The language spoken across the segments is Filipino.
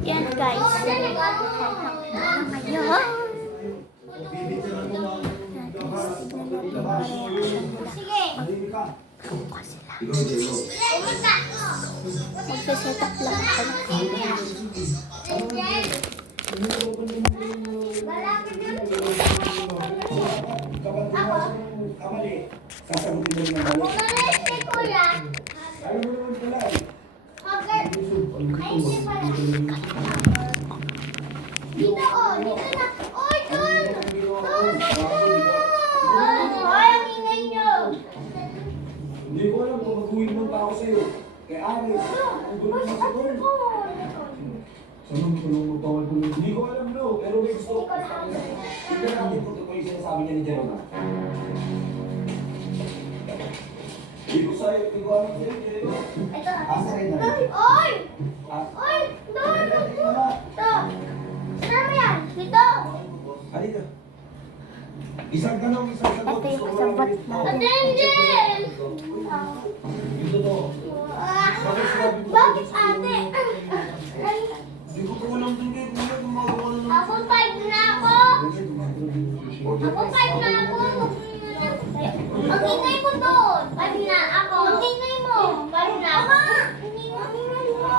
Yan guys. Ngayon. Sige. Bukas sila. Magsiset up lang ako ng camera. Dito oh, dito na. Oy, doon! Doon! Hoy, ang ingay nyo! Hindi ko alam kung mag-uwin mo tao sa'yo. Kaya Aris, ang gulo mo sa doon. Saan ang tulong mo tawag ko? Hindi ko alam no, pero may gusto ko. Tignan natin kung ito yung sinasabi niya ni Jerona. Hindi ko sa'yo, hindi ko alam sa'yo, Jerona. Ito. Asa rin na? Oy! Oy! Doon! Ito! Saan mo yan? Dito! Halika. Isang tanong, isang sagot. Ito yung kasabot na. Attention! Dito to. Bakit ate? Hindi ko alam din kayo kung ano gumagawa na ng... Ako 5 na ako! Ako 5 na ako! Ang ingay ko doon! 5 na ako! Ang ingay mo! 5 na ako! Ang ingay mo!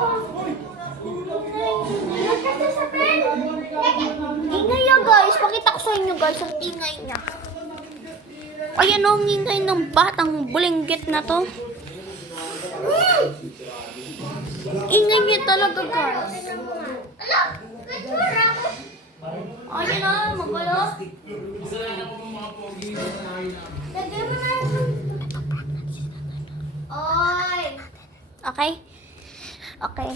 Ingay yan guys! Pakita ko sa inyo guys ang ingay niya. Ayan ang ingay ng batang bulinggit na to. Ingay niya talaga guys. Ayan na, magulo. Lagyan mo na yung... Oy! Okay? Okay.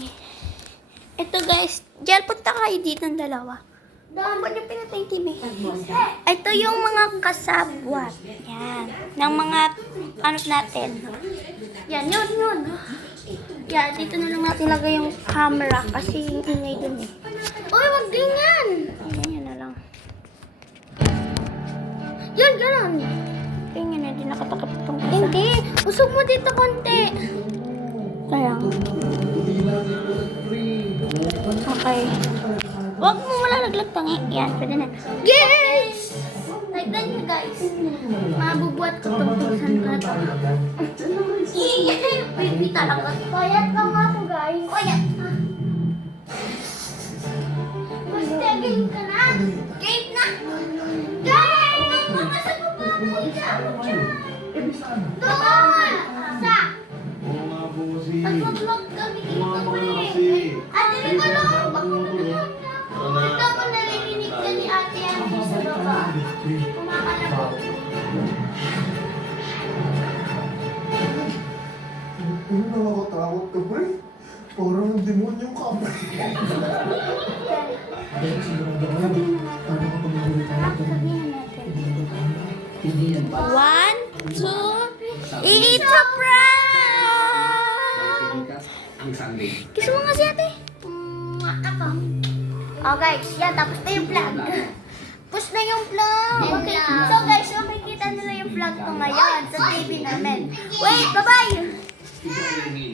Ito guys, diyan punta kayo dito ng dalawa. Ano ba niyo pinatay TV? Ito yung mga kasabwat. Yan. Ng mga ano natin. Yan, yun. Yan, dito na lang natin lagay yung camera kasi yung ingay dun eh. Uy, wag ganyan! Ganyan na lang. Yun, gano'n. Ganyan na, di nakatakap itong isa. Hindi, usog mo dito konti. Kaya. Okay. Wag mo malalaglag tangi. Yan, pwede na. Guys! Tignan nyo guys. Mabubuhat ko itong pinsan ko na ito. Baby talaga. Payat lang ako guys. Payat. Basta game ka na. Game na. Guys! Nagpapasag ko pa ako dyan. Doon! Sa! Pag-vlog kami dito eh. Ate, di ko lang. Ito ko naririnig ka ni Ate Angie sa baba. Kumakalabog. Ano nakakatakot ka, pre? Parang demonyo ka, pre. Sabihin natin. 1, 2, it's a prank! Kiss mo nga si Ate. Ako. Oh guys, yan. Tapos na yung vlog. Push na yung vlog. Okay. So guys, so makikita nila yung vlog ko ngayon sa TV namin. Wait, bye-bye!